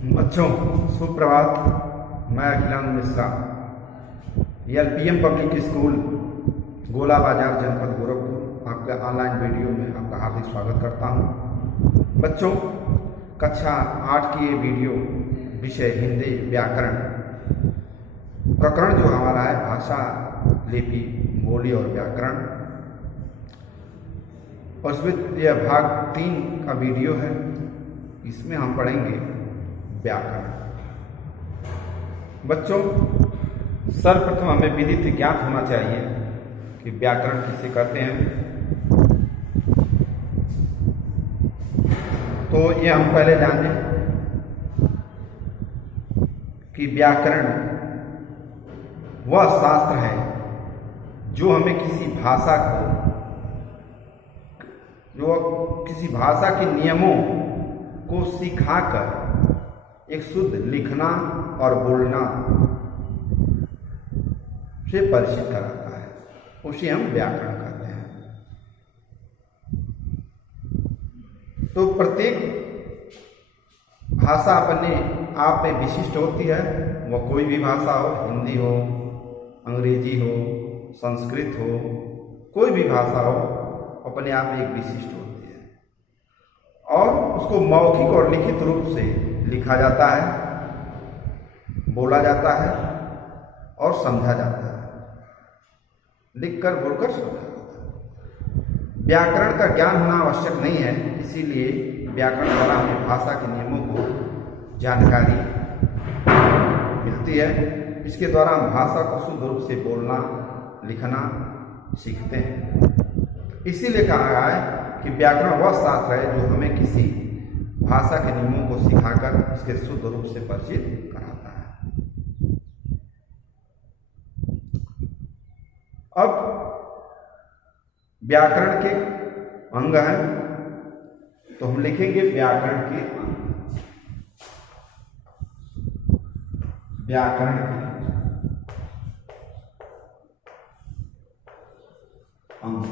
बच्चों सुप्रभात। मैं Akhilanand Mishra LPM public school गोला बाजार जनपद गोरखपुर आपका ऑनलाइन वीडियो में आपका हार्दिक स्वागत करता हूं। बच्चों कक्षा 8 की ये वीडियो विषय हिंदी व्याकरण प्रकरण जो हमारा है भाषा लिपि बोली और व्याकरण, और इसमें यह भाग 3 का वीडियो है। इसमें हम पढ़ेंगे व्याकरण। बच्चों सर्वप्रथम हमें विदित ज्ञात होना चाहिए कि व्याकरण किसे कहते हैं। तो ये हम पहले जानें कि व्याकरण वह शास्त्र है जो हमें किसी भाषा के नियमों को सिखाकर एक शुद्ध लिखना और बोलना से परिचित कराता है, उसे हम व्याकरण कहते हैं। तो प्रत्येक भाषा अपने आप में विशिष्ट होती है। वह कोई भी भाषा हो, हिंदी हो, अंग्रेजी हो, संस्कृत हो, कोई भी भाषा हो, अपने आप में एक विशिष्ट होती है और उसको मौखिक और लिखित रूप से लिखा जाता है, बोला जाता है और समझा जाता है। लिखकर बोलकर समझा जाता है। व्याकरण का ज्ञान होना आवश्यक नहीं है, इसीलिए व्याकरण द्वारा हमें भाषा के नियमों को जानकारी मिलती है। इसके द्वारा हम भाषा को शुद्ध रूप से बोलना लिखना सीखते हैं। इसीलिए कहा गया है कि व्याकरण वह शास्त्र है जो हमें किसी भाषा के नियमों को सिखाकर इसके शुद्ध रूप से परिचित कराता है। अब व्याकरण के अंग हैं, तो हम लिखेंगे व्याकरण के अंग। व्याकरण के अंग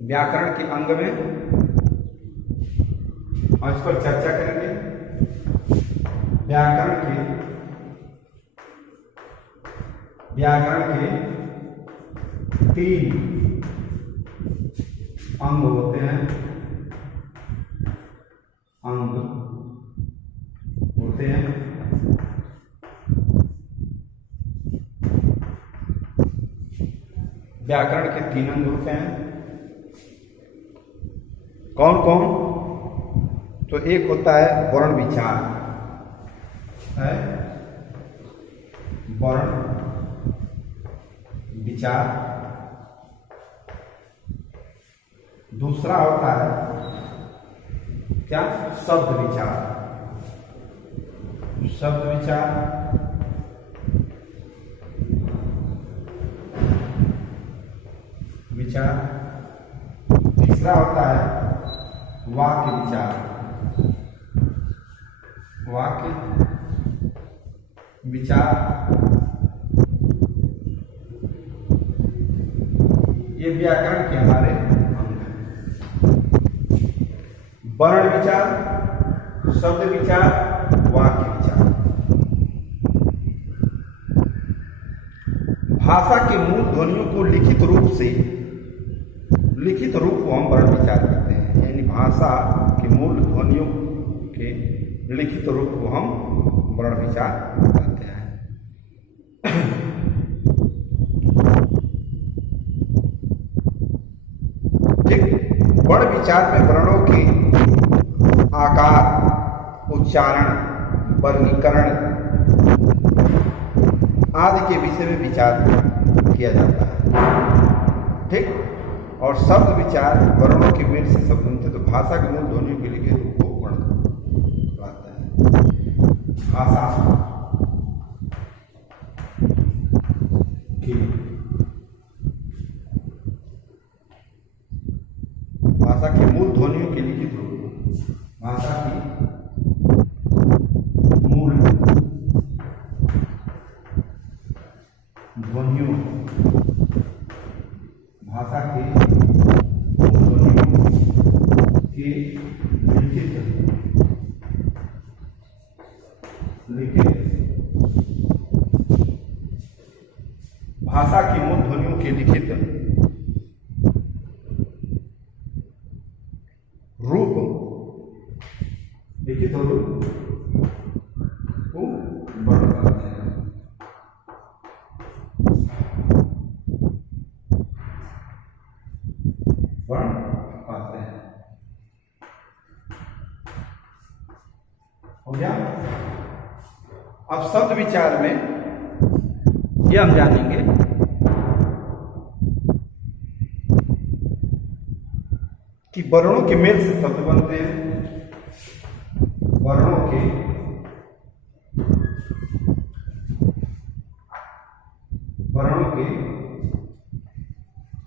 व्याकरण के अंग में हम इस पर चर्चा करेंगे। व्याकरण के 3 अंग होते हैं। व्याकरण के 3 अंग होते हैं। कौन कौन? तो एक होता है वर्ण विचार, वर्ण विचार। दूसरा होता है क्या? शब्द विचार। शब्द विचार। तीसरा होता है वाक्य विचार। वाक्य विचार। ये व्याकरण के हमारे अंग हैं। वर्ण विचार, शब्द विचार, वाक्य विचार। भाषा के मूल ध्वनियों को लिखित रूप को हम वर्ण विचार करते हैं, यानी भाषा के मूल ध्वनियों के लिखित रूप को हम वर्ण विचार करते हैं। ठीक, वर्ण विचार में वर्णों के आकार, उच्चारण, वर्गीकरण आदि के विषय में विचार किया जाता है। ठीक, और शब्द विचार वर्णों के मेल से शब्द बनते तो भाषा के मूल ध्वनियों के लिखे रूप को वर्ण कहलाता है। भाषा के मूल ध्वनियों के लिखित रूप, भाषा की मूल ध्वनियों, भाषा के ध्वनियों के लिखित भाषा की मूल ध्वनियों के लिखित रूप लिखित रूप को वर्ण कहते हैं। वर्ण कहते हैं। हो गया। अब शब्द विचार में यह हम जानेंगे कि वर्णों के मेल से शब्द बनते हैं। वर्णों के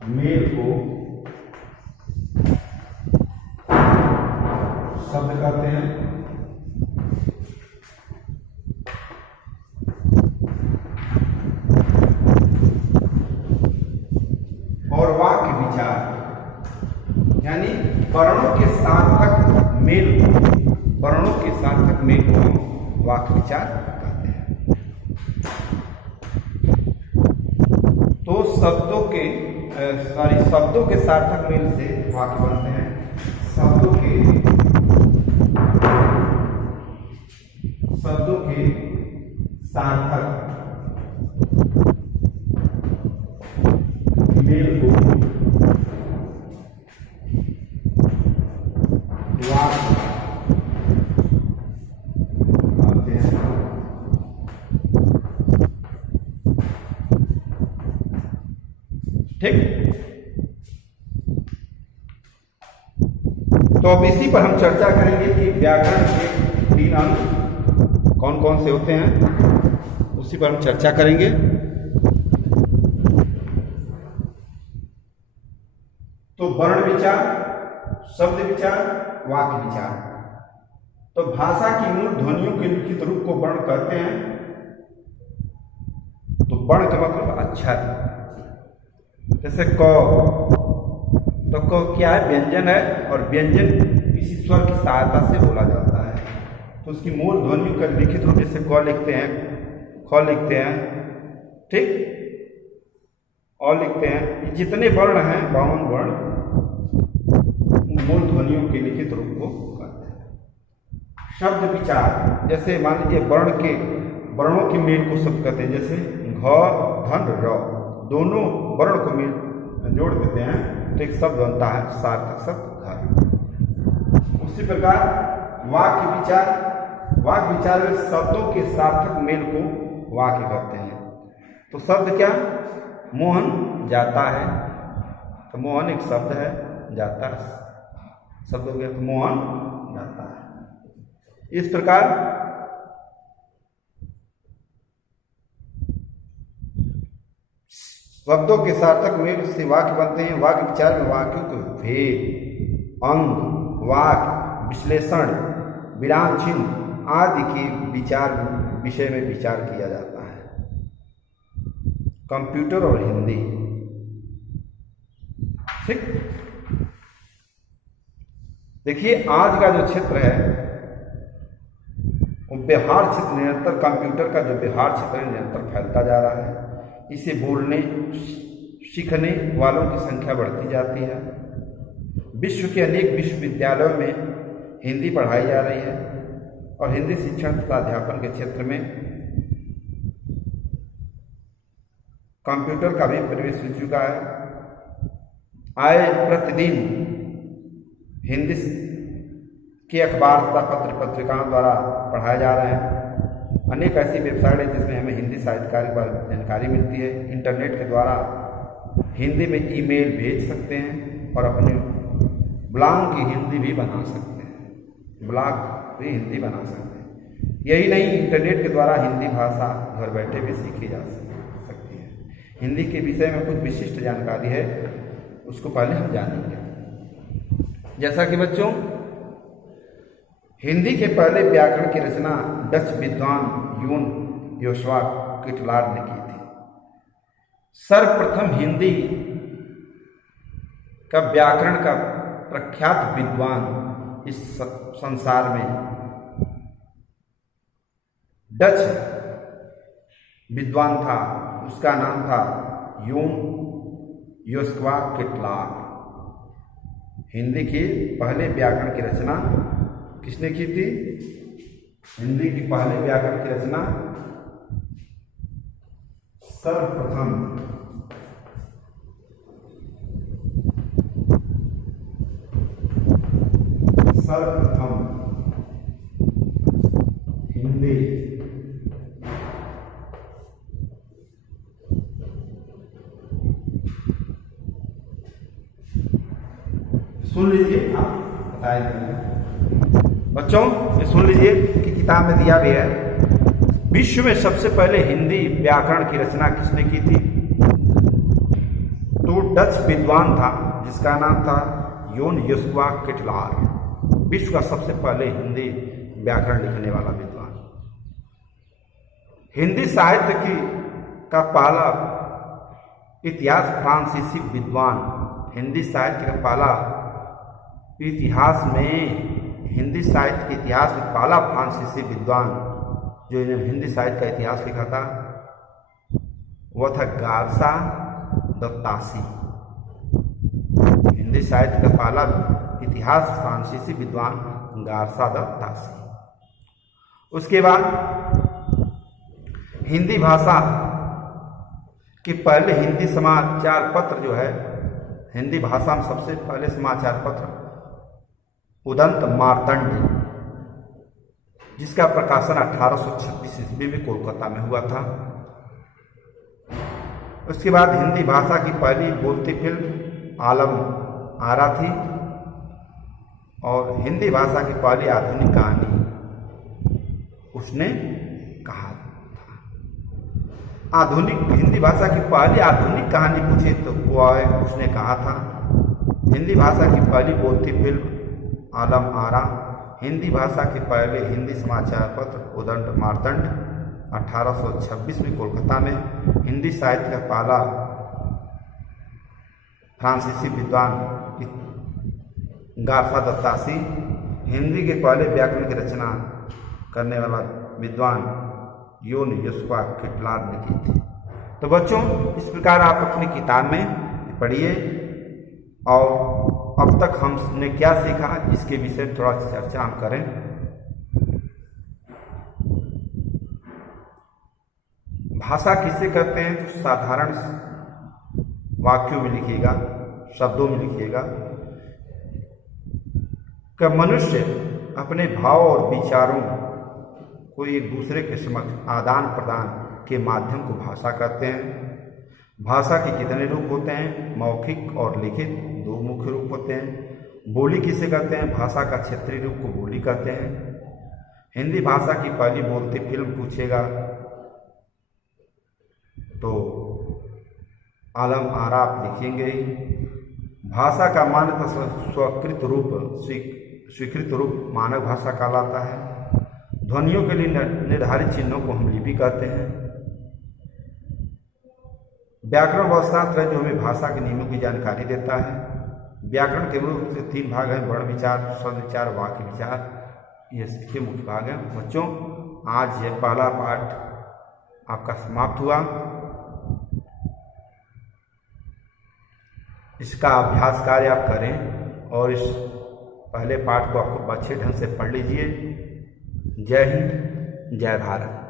मेल को शब्द कहते हैं। और वाक्य विचार यानी वर्णों के सार्थक मेल को वाक्य विचार कहते हैं। तो शब्दों के सार्थक मेल से वाक्य बनते हैं। शब्दों के सार्थक मेल को वाक्य कहते हैं। ठीक। तो अब इसी पर हम चर्चा करेंगे कि व्याकरण के 3 अंग कौन कौन से होते हैं, उसी पर हम चर्चा करेंगे। तो वर्ण विचार, शब्द विचार, वाक्य विचार। तो भाषा की मूल ध्वनियों के लिखित रूप को वर्ण कहते हैं। तो वर्ण का मतलब अक्षर। जैसे क, तो क क्या है? व्यंजन है, और व्यंजन किसी स्वर की सहायता से बोला जाता है। तो उसकी मूल ध्वनियों का लिखित रूप जैसे क लिखते हैं, ख लिखते हैं, ठीक, अ लिखते हैं। ये जितने वर्ण हैं 52 वर्ण मूल ध्वनियों के लिखित रूप को कहते हैं। शब्द विचार जैसे मान लीजिए वर्णों के मेल को शब्द कहते हैं। जैसे घ, धन, र, दोनों वर्ण को मेल जोड़ देते हैं तो एक शब्द बनता है, सार्थक शब्द घर। उसी प्रकार वाक्य विचार में शब्दों के सार्थक मेल को वाक्य कहते हैं। तो शब्द क्या? मोहन जाता है, तो मोहन एक शब्द है, जाता शब्द हो गया, तो मोहन जाता है। इस प्रकार शब्दों के सार्थक मेल से वाक्य बनते हैं। वाक्य विचार में वाक्यों के भेद, अंग, वाक्य, विश्लेषण, विराम चिन्ह आदि के विषय में विचार किया जाता है। कंप्यूटर और हिंदी, ठीक। देखिए आज का जो क्षेत्र है वो व्यवहार क्षेत्र निरंतर, कंप्यूटर का जो व्यवहार क्षेत्र है निरंतर फैलता जा रहा है। इसे बोलने सीखने वालों की संख्या बढ़ती जाती है। विश्व के अनेक विश्वविद्यालयों में हिंदी पढ़ाई जा रही है और हिंदी शिक्षण तथा अध्यापन के क्षेत्र में कंप्यूटर का भी प्रवेश हो चुका है। आए प्रतिदिन हिंदी के अखबार तथा पत्र पत्रिकाओं द्वारा पढ़ाए जा रहे हैं। अनेक ऐसी वेबसाइट है जिसमें हमें हिंदी साहित्यकार के बारे में जानकारी मिलती है। इंटरनेट के द्वारा हिंदी में ईमेल भेज सकते हैं और अपने ब्लॉग की हिंदी भी बना सकते हैं, ब्लॉग भी हिंदी बना सकते हैं। यही नहीं, इंटरनेट के द्वारा हिंदी भाषा घर बैठे भी सीखी जा सकती है। हिंदी के विषय में कुछ विशिष्ट जानकारी है, उसको पहले हम जानेंगे। जैसा कि बच्चों, हिंदी के पहले व्याकरण की रचना डच विद्वान यून योशवा किटलार ने की थी। सर्वप्रथम हिंदी का व्याकरण का प्रख्यात विद्वान इस संसार में डच विद्वान था, उसका नाम था योन योस्वा किटलार। हिंदी की पहले व्याकरण की रचना किसने की थी? हिंदी की पहले व्याकरण की रचना सर्वप्रथम हिंदी सुन लीजिए, आप बताए बच्चों, ये सुन लीजिए कि किताब में दिया भी है, विश्व में सबसे पहले हिंदी व्याकरण की रचना किसने की थी? तो डच विद्वान था जिसका नाम था योन योस्वा किटलार। विश्व का सबसे पहले हिंदी व्याकरण लिखने वाला विद्वान। हिंदी साहित्य की का पहला इतिहास फ्रांसीसी विद्वान, हिंदी साहित्य का पहला इतिहास में, हिंदी साहित्य के इतिहास में पहला फ्रांसीसी विद्वान जो हिंदी साहित्य का इतिहास लिखा था वह था गारसा द तासी। हिंदी साहित्य का पहला इतिहास फ्रांसीसी विद्वान गारसा द तासी। उसके बाद हिंदी भाषा के पहले हिंदी समाचार पत्र जो है, हिंदी भाषा में सबसे पहले समाचार पत्र उदंत मार्तंड, जिसका प्रकाशन 1826 ईस्वी में कोलकाता में हुआ था। उसके बाद हिंदी भाषा की पहली बोलती फिल्म आलम आरा थी और हिंदी भाषा की पहली आधुनिक कहानी उसने कहा था। आधुनिक हिंदी भाषा की पहली आधुनिक कहानी पूछे तो वह उसने कहा था। हिंदी भाषा की पहली बोलती फिल्म आलम आरा, हिंदी भाषा के पहले हिंदी समाचार पत्र उदंत मार्तंड 1826 में कोलकाता में, हिंदी साहित्य का पहला फ्रांसीसी विद्वान गारसा द तासी, हिंदी के पहले व्याकरण की रचना करने वाला विद्वान योन योस्वा किटलार ने की थी। तो बच्चों, इस प्रकार आप अपनी किताब में पढ़िए और अब तक हमने क्या सीखा इसके विषय में थोड़ा चर्चा हम करें। भाषा किसे कहते हैं? तो साधारण वाक्यों में लिखिएगा, शब्दों में लिखिएगा कि मनुष्य अपने भाव और विचारों को एक दूसरे के समक्ष आदान प्रदान के माध्यम को भाषा कहते हैं। भाषा के कितने रूप होते हैं? मौखिक और लिखित, दो मुख्य रूप होते हैं। बोली किसे कहते हैं? भाषा का क्षेत्रीय रूप को बोली कहते हैं। हिंदी भाषा की पहली बोलती फिल्म पूछेगा तो आलम आरा आप लिखेंगे ही। भाषा का मान्यता स्वीकृत रूप स्वीकृत रूप मानक भाषा कहलाता है। ध्वनियों के लिए निर्धारित चिन्हों को हम लिपि कहते हैं। व्याकरण वह शास्त्र है जो हमें भाषा के नियमों की जानकारी देता है। व्याकरण के रूप से 3 भाग हैं: वर्ण विचार, शब्द विचार, वाक्य विचार। ये इसके मुख्य भाग हैं। बच्चों, आज ये पहला पाठ आपका समाप्त हुआ। इसका अभ्यास कार्य आप करें और इस पहले पाठ को आपको अच्छे ढंग से पढ़ लीजिए। जय हिंद, जय भारत।